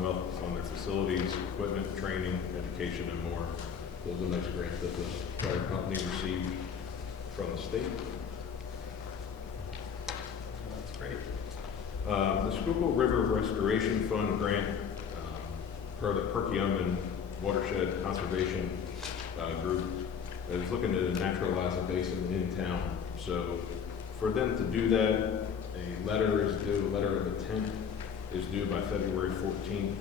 Commonwealth to fund their facilities, equipment, training, education, and more. It was a nice grant that the fire company received from the state. That's great. The Schuylkill River Restoration Fund grant for the Perkiomen Watershed Conservation Group is looking to naturalize a basin in town. So for them to do that, a letter of intent is due by February 14th.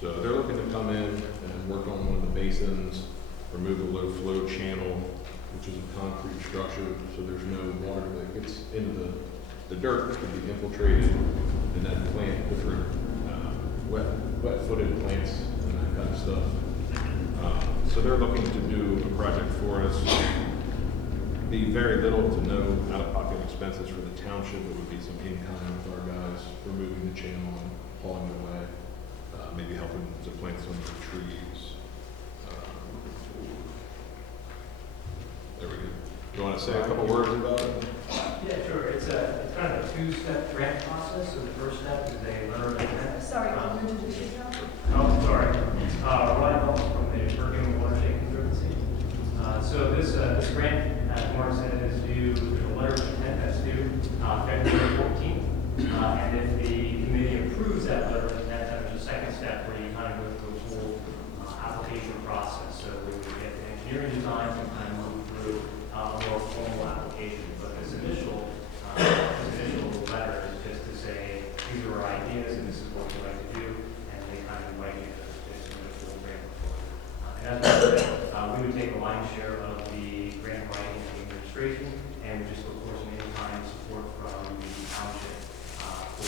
So they're looking to come in and work on one of the basins, remove the low flow channel, which is a concrete structure, so there's no water that gets into the dirt that could be infiltrated, and then plant different wet-footed plants and that kind of stuff. So they're looking to do a project for us. Be very little to no out-of-pocket expenses for the township. It would be some in-kind with our guys removing the channel and hauling it away. Maybe helping to plant some trees. There we go. You want to say a couple words about it? Yeah, sure. It's kind of a two-step grant process. So the first step is a letter of intent. Sorry, can you introduce yourself? Oh, sorry. Ryan Holmes from the Perkiomen Watershed Conservancy. So this grant, as Mark said, is due, the letter of intent that's due February 14th. And if the committee approves that letter of intent, then there's a second step where you kind of go through a full application process. So we would get the engineering design and kind of move through a more formal application. But this initial letter is just to say, these are our ideas and this is what we'd like to do. And they kind of invite you to submit a full grant report. And as I said, we would take a lion's share of the grant writing and the administration, and we just look for some in-kind support from the township for,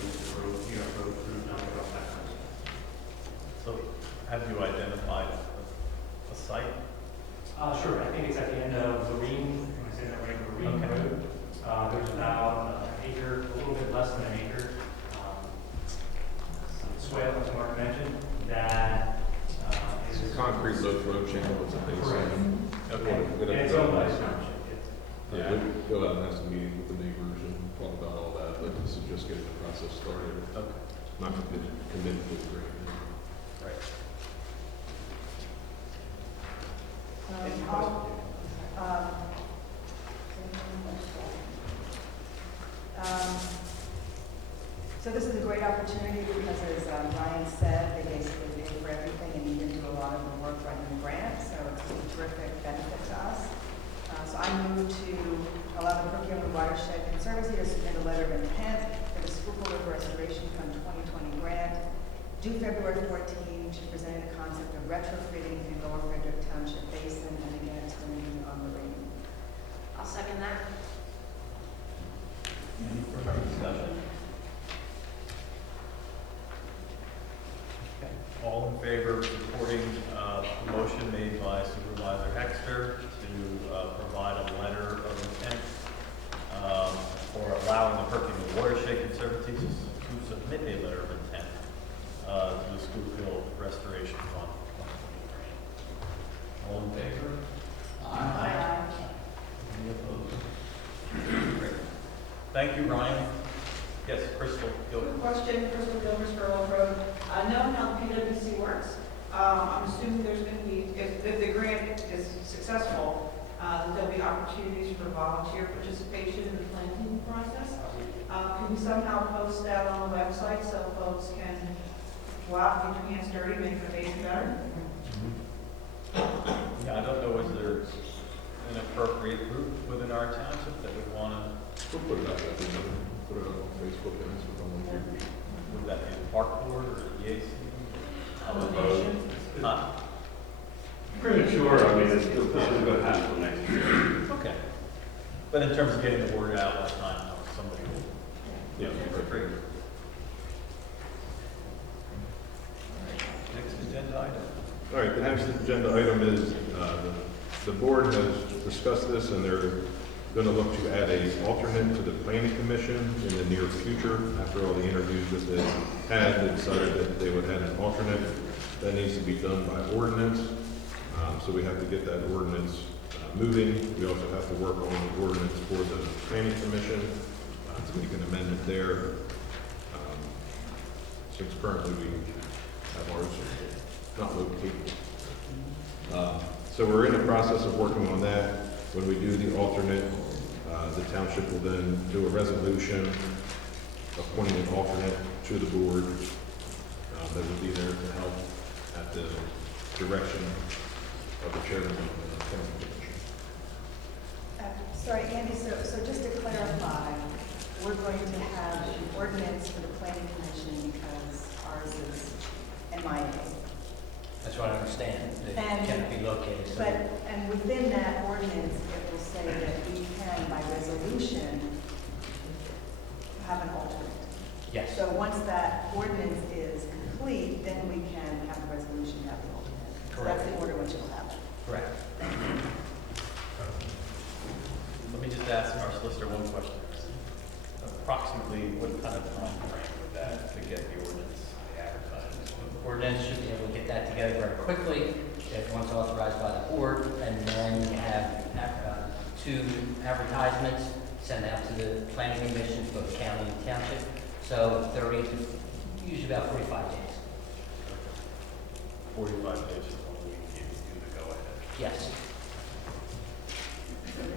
just the road crew, number of that kind of stuff. So have you identified a site? Sure, I think it's at the end of Marine, am I saying that right, Marine Okay. Road. There's about an acre, a little bit less than an acre, swale, as Mark mentioned, that is It's a concrete low flow channel. It's a basin. Correct. Okay. And it's owned by the township. Yeah, we'd go out and have some meetings with the neighbors and talk about all that, but this is just getting the process started. Okay. Not committed to the grant. Right. Any I'll- questions? So this is a great opportunity because, as Ryan said, they basically pay for everything and even do a lot of the work running the grant, so it's a terrific benefit to us. So I move to allow the Perkiomen Watershed Conservancy to submit a letter of intent for the Schuylkill River Restoration Fund 2020 grant due February 14, to present the concept of retrofitting the Lower Frederick Township Basin, and again, it's going to be on the ring. I'll second that. Any further discussion? Okay. All in favor of supporting the motion made by Supervisor Hexter to provide a letter of intent for allowing the Perkiomen Watershed Conservancy to submit a letter of intent to the Schuylkill Restoration Fund. All in favor? Aye. Any opposed? Great. Thank you, Ryan. Yes, Crystal. Go ahead. Quick question, Crystal Gilbert, Spurlock Road. Knowing how the PWC works, I'm assuming there's going to be, if the grant is successful, there'll be opportunities for volunteer participation in the planting process. Can we somehow post that on the website so folks can go out, get your hands dirty, make the basin better? Yeah, I don't know, is there an appropriate group within our township that would want to, We'll put it out there, put it on Facebook and Instagram. would that be the park board or the EAC? Combination? Huh? Premature, I mean, this is going to happen next year. Okay. But in terms of getting the word out last time, somebody will. Yeah, Great. Next agenda item. All right, the next agenda item is, the board has discussed this, and they're going to look to add an alternate to the planning commission in the near future. After all the interviews that they had, they decided that they would add an alternate. That needs to be done by ordinance, so we have to get that ordinance moving. We also have to work on the ordinance for the planning commission to make an amendment there. since currently we have ours not located. So we're in the process of working on that. When we do the alternate, the township will then do a resolution appointing an alternate to the board that will be there to help at the direction of the chairman of the planning commission. Sorry, Andy, so just to clarify, we're going to have an ordinance for the planning commission because ours is MIA. That's what I understand, that And- it cannot be located. So And within that ordinance, it will say that we can, by resolution, have an alternate. yes, So once that ordinance is complete, then we can have a resolution to have the alternate. So that's the order which it will happen. correct. Let me just ask our solicitor one question. Approximately what kind of time frame would that to get the ordinance advertised? Ordinance should be able to get that together very quickly, if once authorized by the board, and then have 2 advertisements sent out to the planning commission, both county and township. So 30 to, usually about 45 days. 45 days is when we give you the go-ahead. Yes, Can we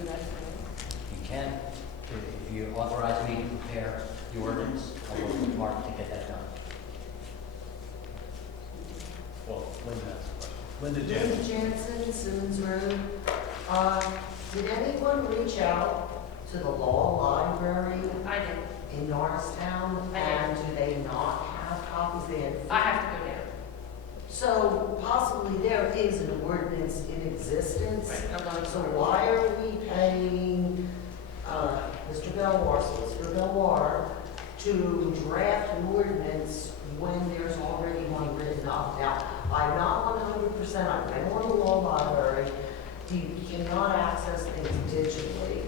do that today? you can. If you authorize me to prepare the ordinance, I'll work with Mark to get that done. Well, Linda has a question. Linda Jansen. Jim Jansen, Simmons Road. Did anyone reach out to the law library I did. in Norristown? I did. And do they not have copies? They had. I have to go down. So possibly there is an ordinance in existence. Right, I'm going So to. why are we paying Mr. Belwar, Solicitor Belwar, to draft an ordinance when there's already one written up? Now, I'm not 100%, I went on the law library, you cannot access things digitally.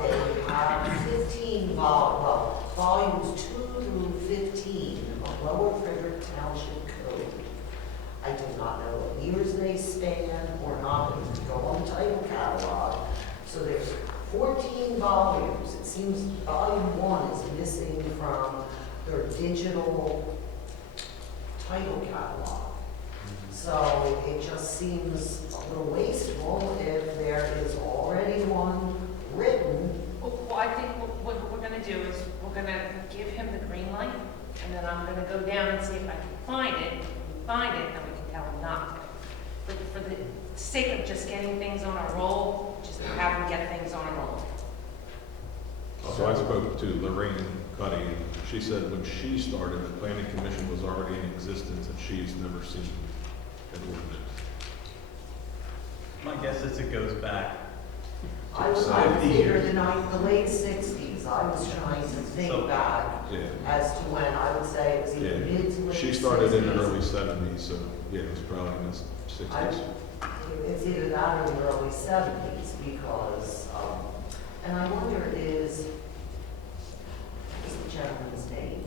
They have 15 volumes 2 through 15 of Lower Frederick Township Code. I do not know what years they span or not, but you can go on the title catalog. So there's 14 volumes. It seems volume 1 is missing from their digital title catalog. So it just seems a little wasteful if there is already one written. Well, I think what we're gonna do is, we're gonna give him the green light, and then I'm gonna go down and see if I can find it. If we find it, then we can tell him not. But for the sake of just getting things on a roll, just have him get things on a roll. So I spoke to Lorraine Cuddy, and she said when she started, the planning commission was already in existence and she's never seen an ordinance. My guess is it goes back. I was 50 here years. in the late 60s. I was trying to think So- back Yeah, as to when I would say it was either yeah. mid to late 60s. She started in the early 70s, so yeah, it was probably in the 60s. It's either that or the early 70s because, and I wonder is, what's the gentleman's name?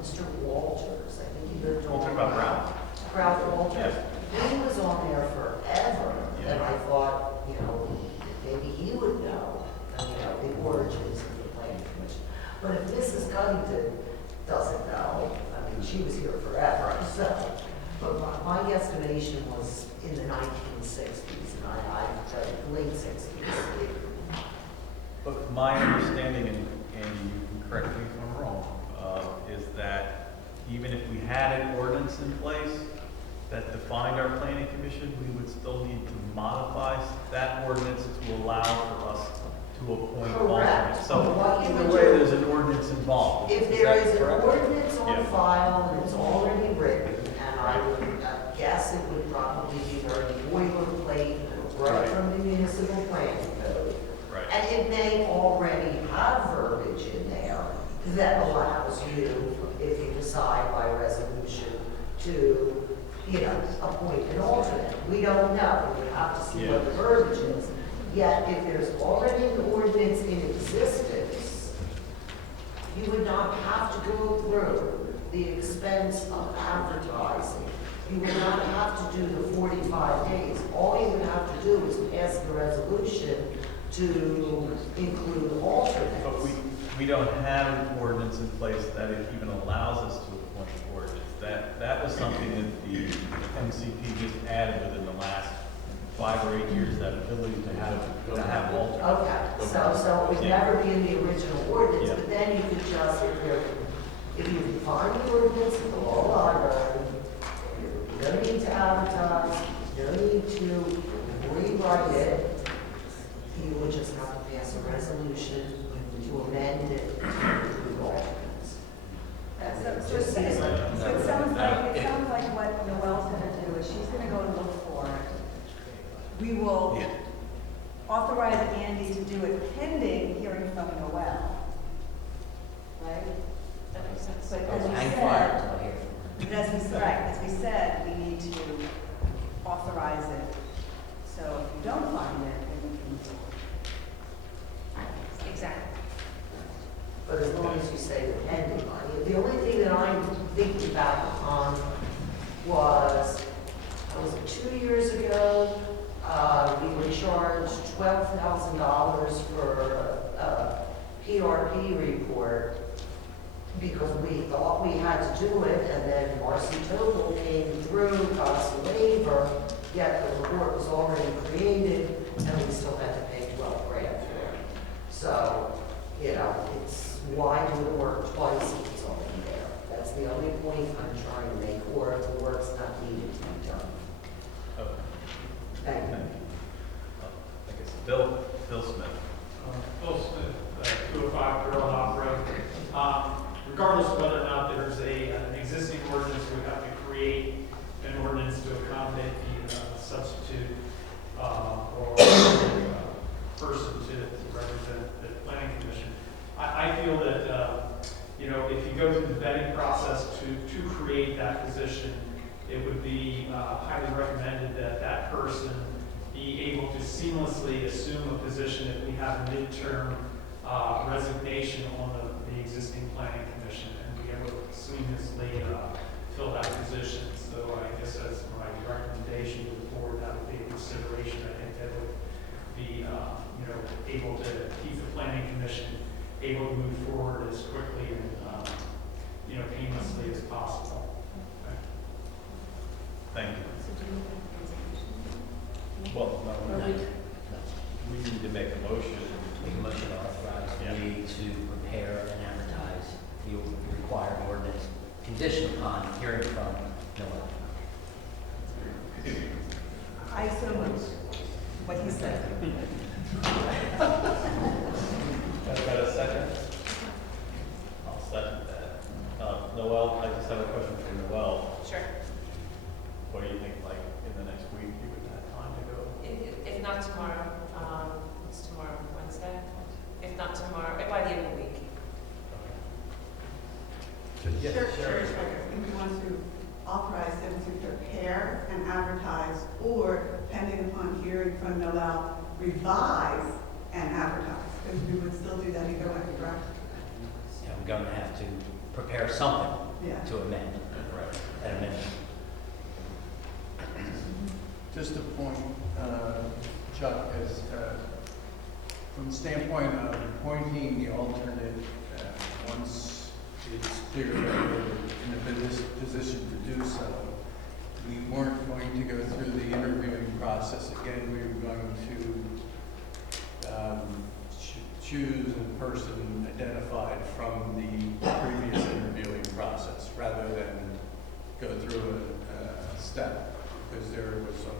Mr. Walters, I think he lived on. We'll talk about Ralph. Ralph Walters. He was on there forever, Yeah. and I thought, you know, maybe he would know, the origins of the planning commission. But if Mrs. Cunnington doesn't know, I mean, she was here forever, so. But my guesstimation was in the 1960s, and I late 60s. But my understanding, and you can correct me if I'm wrong, is that even if we had an ordinance in place that defined our planning commission, we would still need to modify that ordinance to allow for us to appoint Correct. alternates. So What you either would way, do- there's an ordinance involved. If there that is an correct? ordinance on Yeah. file and it's already written, and I would guess it would probably be very boilerplate, right Right. from the municipal planning code. Right. And it may already have verbiage in there that allows you, if you decide by resolution, to, appoint an alternate. We don't know, we have to see what the verbiage is. Yet, if there's already an ordinance in existence, you would not have to go through the expense of advertising. You would not have to do the 45 days. All you would have to do is pass the resolution to include But alternates. we don't have an ordinance in place that it even allows us to appoint an ordinance. That was something that the MCP just added within the last 5 or 8 years, that ability to have alternates. Okay, so it would Yeah. never be in the original ordinance, Yeah. but then you could just, if you define the ordinance in the law library, you don't need to advertise, you don't need to rewrite it. You would just have to pass a resolution to amend it to include alternates. So it sounds like what Noelle's gonna do is she's gonna go and look for it. We will Yeah. authorize Andy to do it pending hearing from Noelle. Right? That makes sense. But as we Hang fire said, until I hear from her. as we said, we need to authorize it. So if you don't find it, then we can. Exactly. But as long as you say pending, the only thing that I'm thinking back on was 2 years ago, we were charged $12,000 for a PRP report because we thought we had to do it, and then Marcy Total came through, got us a waiver, yet the report was already created, and we still had to pay $12,000 for it. So, it's why do the work twice if it's already there? That's the only point I'm trying to make, or if the work's not needed to be done. Okay. Thank you. Thank you. I guess Bill Smith. Bill Smith, 205 Girl Hop Road. Regardless of whether or not there's an existing ordinance, we have to create an ordinance to accommodate the substitute or person to represent the planning commission. I feel that, if you go through the vetting process to create that position, it would be highly recommended that that person be able to seamlessly assume a position if we have a midterm resignation on the existing planning commission, and be able to seamlessly fill that position. So I guess as my recommendation to the board, that would be a consideration. I think that would be, able to keep the planning commission able to move forward as quickly and, painlessly as possible. Okay. Thank you. Well, No, no. we need to make a motion. Make a motion to authorize Yeah. me to prepare and advertise the required ordinance conditioned upon hearing from Noel. I so moved what he said. I've got a second. I'll second that. Noel, I just have a question for Noel. Sure. What do you think, like, in the next week, you would have time to go? If not tomorrow, it's tomorrow, Wednesday. If not tomorrow, by the end of the week. Yes, Sure, Sherry. If we want to authorize them to prepare and advertise, or depending upon hearing from Noel, revise and advertise, because we would still do that either way, correct? I'm going to have to prepare something Yeah. to amend, Right. an amendment. Just a point, Chuck, is from the standpoint of appointing the alternate, once it's clear that we're in a position to do so, we weren't going to go through the interviewing process again. We were going to choose a person identified from the previous interviewing process rather than go through a step, because there was a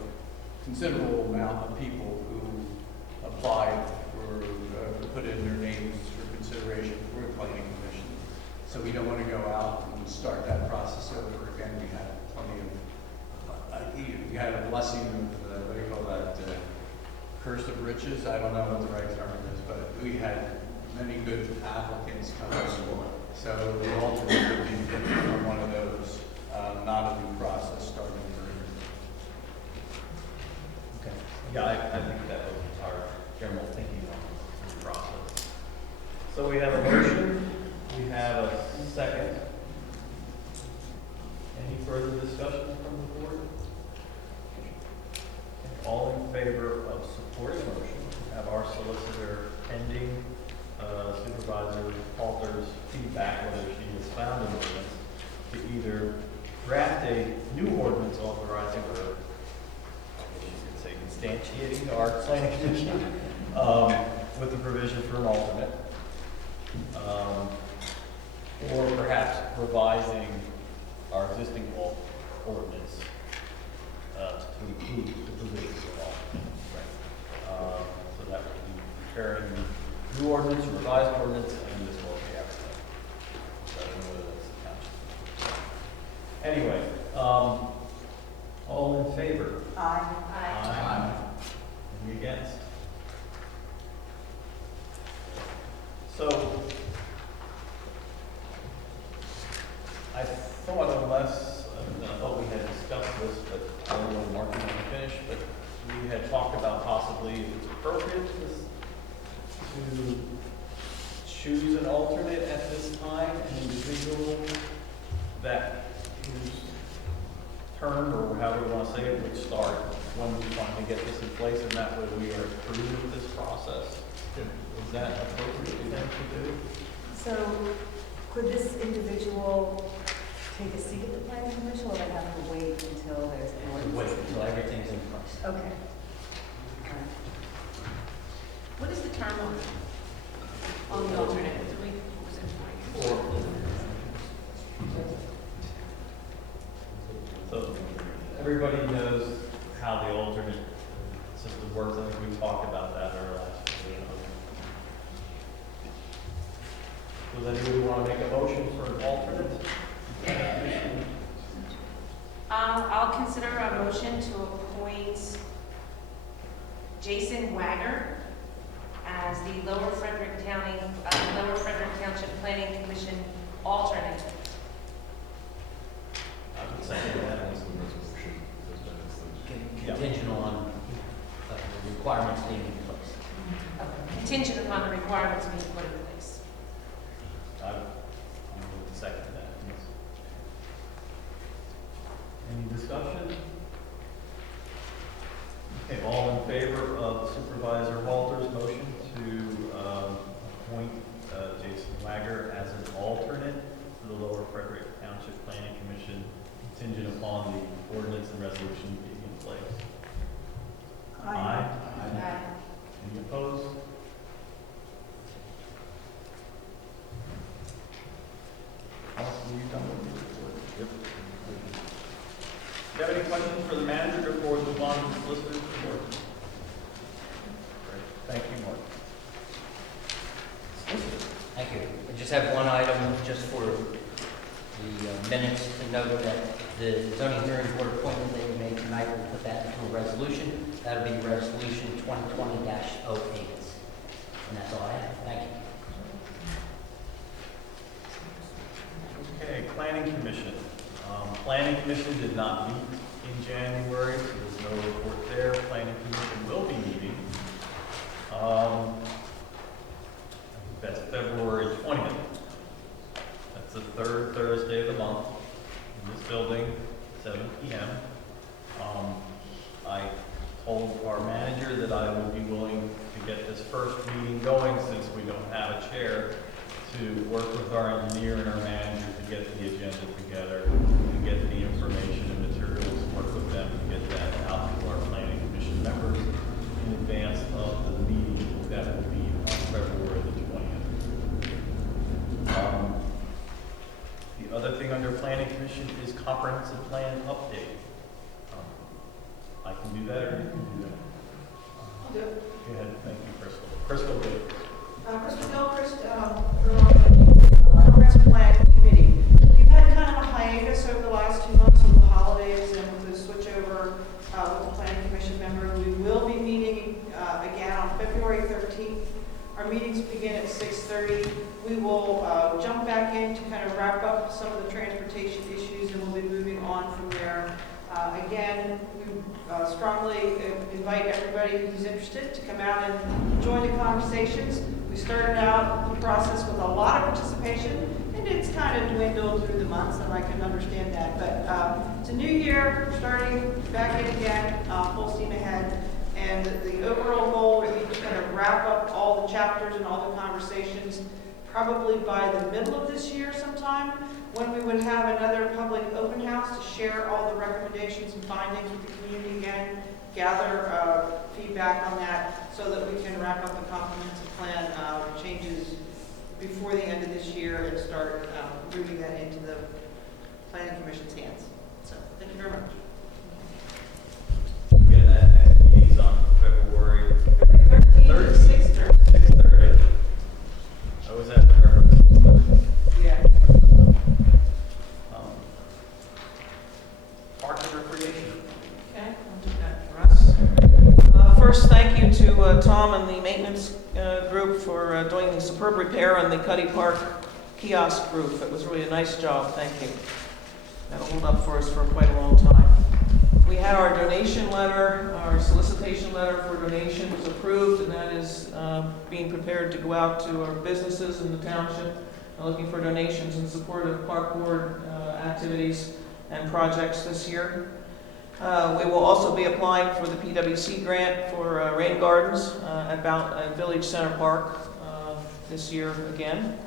considerable amount of people who applied for, put in their names for consideration for the planning commission. So we don't want to go out and start that process over again. We had plenty of, we had a blessing of, what do you call that, curse of riches? I don't know what the right term is, but we had many good applicants come in. So the alternate would be from one of those, not a new process starting for. Okay. Yeah, I think that was our general thinking on the process. So we have a motion, we have a second. Any further discussion from the board? All in favor of supporting the motion, have our solicitor pending Supervisor Halter's feedback, whether she has found an ordinance, to either draft a new ordinance authorizing, or I guess you could say instantiating our planning commission, with the provision for an alternate. Or perhaps revising our existing ordinance to include the provisions of alternate. So that would be preparing the new ordinance, revised ordinance, and this will be advertised. So I don't know whether that's the township. Anyway, all in favor? Aye. Aye. Any against? So, I thought I thought we had discussed this, but I don't know, Mark, you want to finish, but we had talked about possibly if it's appropriate to choose an alternate at this time, an individual that whose term, or however we want to say it, would start when we finally get this in place, and that way we are through with this process. Is that appropriate, you think, to do? So could this individual take a seat at the planning commission, or they have to wait until there's an ordinance? Wait until everything's in place. Okay. What is the term on the alternate? Was it 4 years? So everybody knows how the alternate system works. I think we talked about that at our last meeting. Does anybody want to make a motion for an alternate? I'll consider a motion to appoint Jason Wagner as the Lower Frederick Township Planning Commission alternate. I would say that. That's the resolution. Contingent on the requirements being in place. Contingent upon the requirements being put in place. I would second that. Yes. Any discussion? Okay, all in favor of Supervisor Halter's motion to appoint Jason Wagner as an alternate to the Lower Frederick Township Planning Commission, contingent upon the ordinance and resolution being in place? Aye. Any opposed? Austin, you done with your report? Yep. Do you have any questions for the manager before we move on to the solicitor's report? Great. Thank you, Mark. Thank you. I just have one item just for the minutes to note that the zoning hearing board appointment that you made tonight, we'll put that into a resolution. That'll be resolution 2020-08. And that's all I have. Thank you. Okay, Planning Commission. Planning Commission did not meet in January, so there's no report there. Planning Commission will be meeting. That's February 20th. That's the third Thursday of the month in this building, 7 p.m. I told our manager that I would be willing to get this first meeting going, since we don't have a chair, to work with our engineer and our manager to get the agenda together, to get the information and materials, work with them to get that out to our planning commission members in advance of the meeting that will be on February the 20th. The other thing under planning commission is comprehensive plan update. I can do that, or you can do that? I'll do it. Go ahead, thank you, Crystal. Crystal, good. Crystal Gilchrist, Comprehensive Plan Committee. We've had kind of a hiatus over the last 2 months with the holidays and with the switchover with the Planning Commission members. We will be meeting again on February 13th. Our meetings begin at 6:30. We will jump back in to kind of wrap up some of the transportation issues, and we'll be moving on from there. Again, we strongly invite everybody who's interested to come out and join the conversations. We started out the process with a lot of participation, and it's kind of dwindled through the months, and I can understand that. But it's a new year, starting back in again, full steam ahead, And the overall goal would be to kind of wrap up all the chapters and all the conversations probably by the middle of this year sometime, when we would have another public open house to share all the recommendations and findings with the community again, gather feedback on that so that we can wrap up the comprehensive plan changes before the end of this year and start moving that into the planning commission's hands. So thank you very much. Again, that next meeting's on February 13th to 6:30. 6:30. Oh, was that for? Yeah. Park and Recreation. Okay, I'll do that for us. First, thank you to Tom and the maintenance group for doing the superb repair on the Cuddy Park kiosk roof. It was really a nice job, thank you. That'll hold up for us for quite a long time. We had our donation letter, our solicitation letter for donations approved, and that is being prepared to go out to our businesses in the township, looking for donations in support of park board activities and projects this year. We will also be applying for the PWC grant for rain gardens at Village Center Park this year again.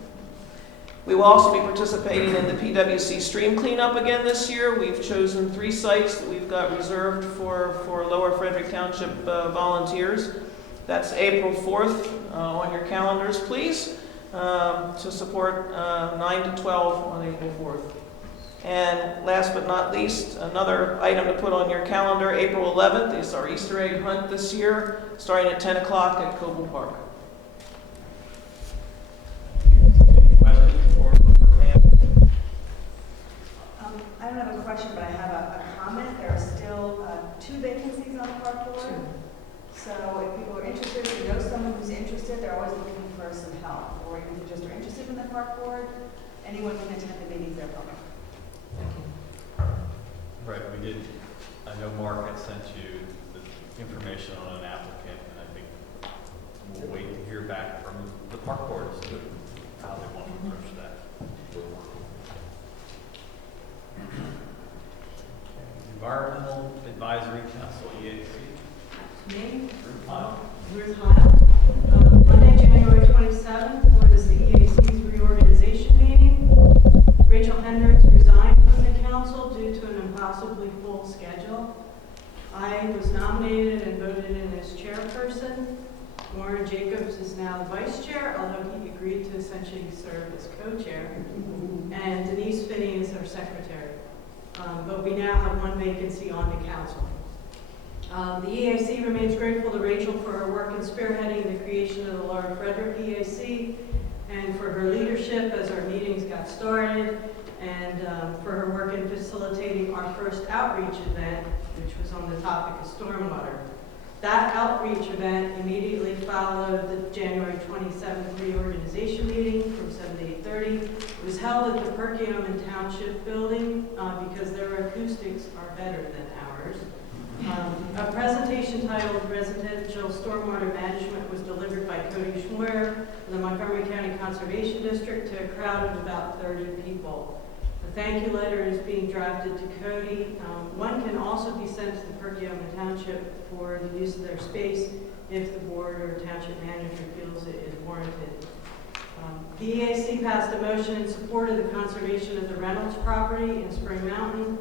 We will also be participating in the PWC stream cleanup again this year. We've chosen 3 sites that we've got reserved for Lower Frederick Township volunteers. That's April 4th on your calendars, please, to support 9 to 12 on April 4th. And last but not least, another item to put on your calendar, April 11th is our Easter egg hunt this year, starting at 10 o'clock at Coble Park. Any questions for Pam? I don't have a question, but I have a comment. There are still 2 vacancies on the park board. So if people are interested, if you know someone who's interested, they're always looking for some help. Or even if you just are interested in the park board, anyone can attend the meetings they're public. Right, we did, I know Mark had sent you the information on an applicant, and I think we'll wait to hear back from the park board as to how they want to approach that. Environmental Advisory Council, EAC. Me, Ruth Pyle. Ruth Heil. Monday, January 27th was the EAC's reorganization meeting. Rachel Hendricks resigned from the council due to an impossibly full schedule. I was nominated and voted in as chairperson. Warren Jacobs is now the vice chair, although he agreed to essentially serve as co-chair. And Denise Finney is our secretary. But we now have 1 vacancy on the council. The EAC remains grateful to Rachel for her work in spearheading the creation of the Lower Frederick EAC, and for her leadership as our meetings got started, and for her work in facilitating our first outreach event, which was on the topic of stormwater. That outreach event immediately followed the January 27th reorganization meeting from 7 to 8:30. It was held at the Perkiomen Township building because their acoustics are better than ours. A presentation titled Residential Stormwater Management was delivered by Cody Schmoyer from the Montgomery County Conservation District to a crowd of about 30 people. The thank you letter is being drafted to Cody. One can also be sent to the Perkiomen Township for the use of their space if the board or township manager feels it is warranted. The EAC passed a motion in support of the conservation of the Reynolds property in Spring Mountain.